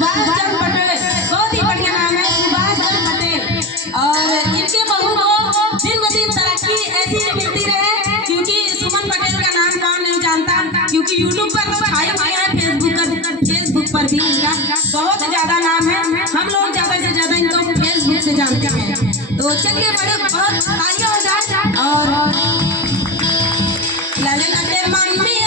सुभाष चंद्र पटेल, बहुत ही बढ़िया नाम है सुभाष चंद्र पटेल। और इनके बहू को दिन ब दिन तरक्की ऐसी मिलती रहे, क्योंकि सुमन पटेल का नाम कौन नहीं जानता, क्योंकि यूट्यूब पर तो छाई हुई है, फेसबुक पर भी इनका बहुत ज्यादा नाम है। हम लोग ज्यादा से ज्यादा इनको फेसबुक से जानते हैं। तो चलिए बड़े बहुत तालियां हो जाए। और लाले लाले मम्मी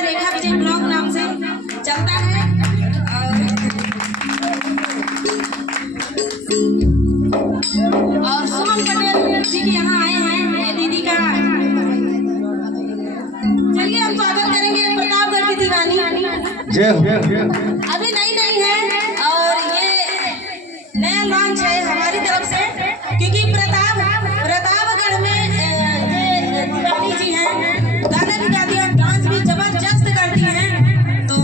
रेखा विजय ब्लॉग नाम से चलता है। और सुमन पटेल जी के यहाँ आए हैं ये दीदी का। चलिए हम स्वागत करेंगे प्रतापगढ़ की दीवानी। अभी नई है और ये नया लॉन्च है हमारी तरफ से, क्योंकि प्रतापगढ़ में ये दीवानी जी हैं, गाना भी गाती हैं, डांस भी जबरदस्त करती हैं। तो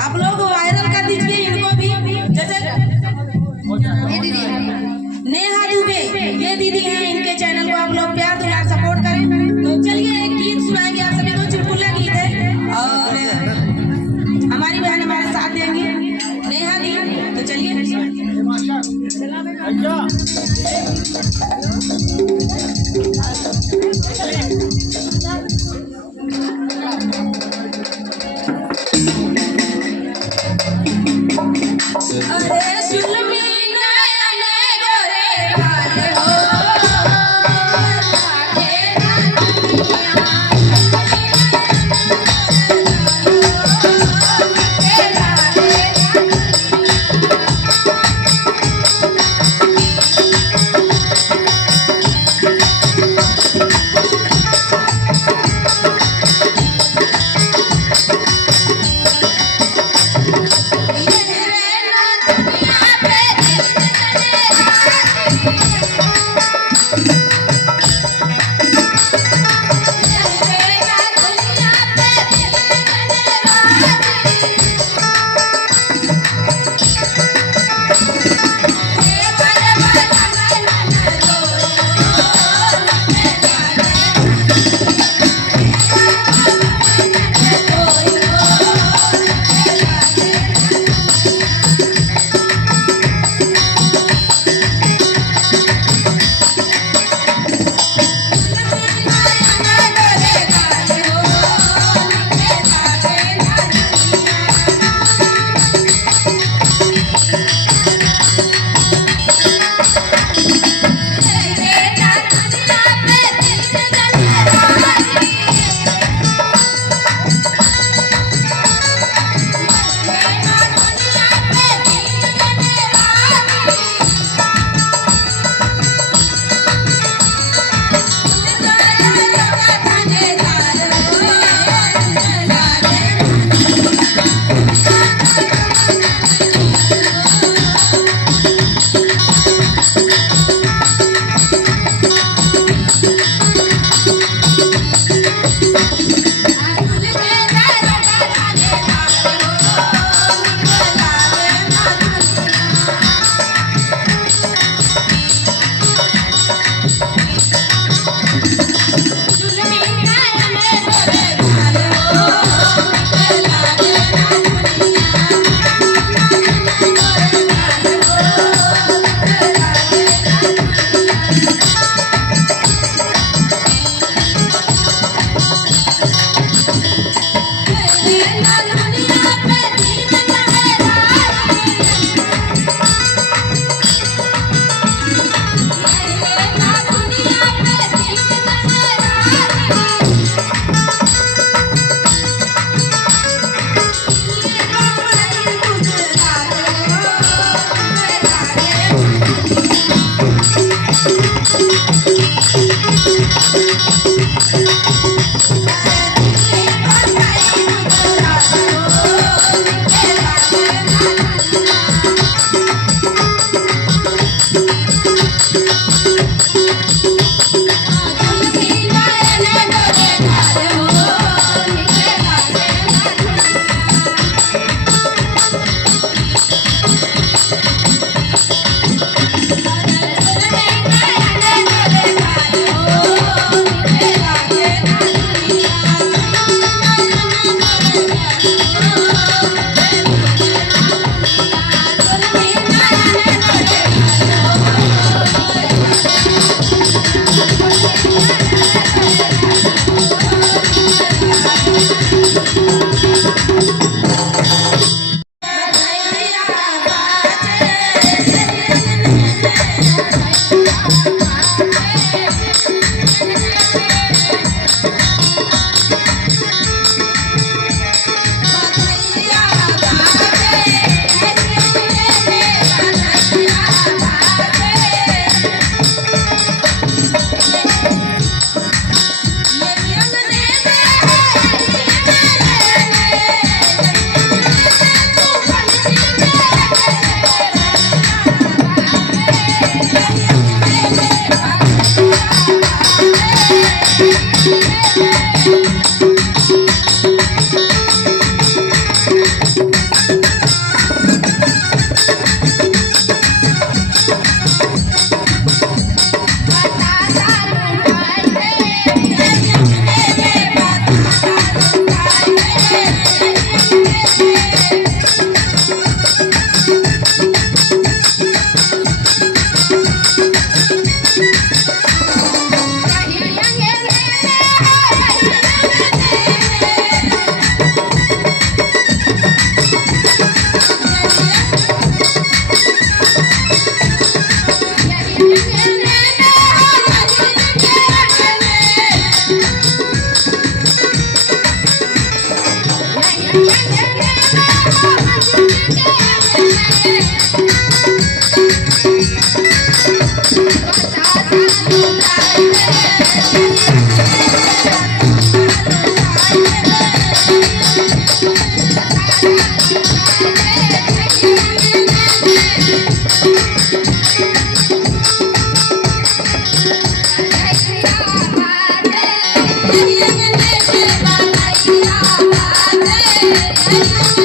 आप लोग वायरल कर दीजिए इनको भी। जैसे नेहा दुबे ये दीदी हैं, इनके चैनल को आप लोग प्यार दुलार सपोर्ट करें। तो चलिए एक गीत सुनाएंगे आप सभी को, चुटकुला गीत है और हमारी बहन हमारे साथ देंगी नेहा दी। तो चलिए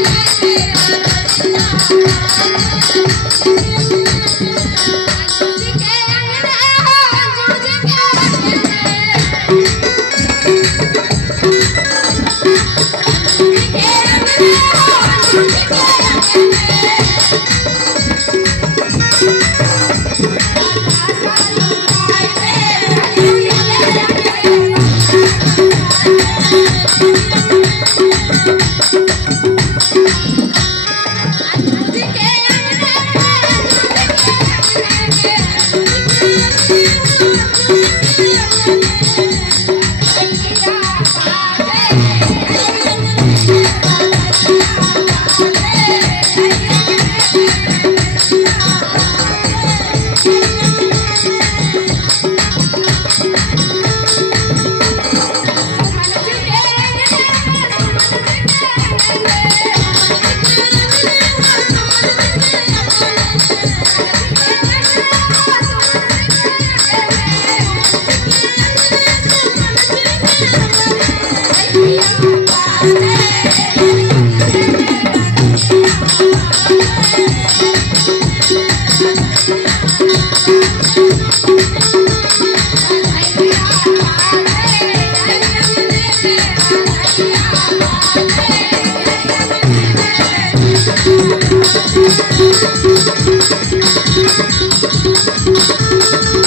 Thank you.